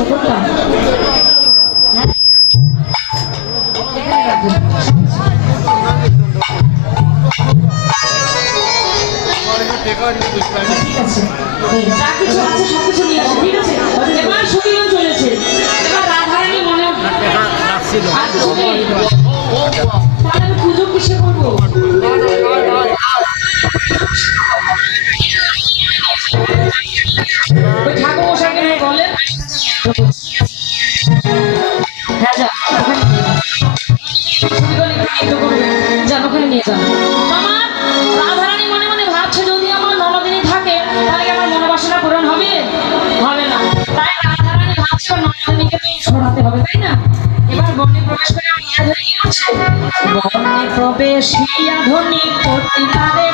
মুকুটটা ঠিক আছে, যা কিছু আছে সবকিছু নিয়ে আসে। ঠিক আছে, এবার সুবিধা চলেছে। এবার রাধারানী মনে আর কিছু নেই, তাহলে আমি পুজো কিসে করবো? ওই ঠাকুর মশাইকে বলে হ্যাঁ যা যান, ওখানে নিয়ে যান। আমার রাধারানী মনে মনে ভাবছে যদি আমার ননদিনী থাকে তাহলে আমার মনোবাসনা পূরণ হবে, হবে না। তাই রাধারানী ভাবছে ননদিনীকে তো সরাতে হবে, তাই না? এবার বনে প্রবেশ করে আমার রাধারানী কি করছে? বনে প্রবেশ হিয়া ধ্বনি করতে পারে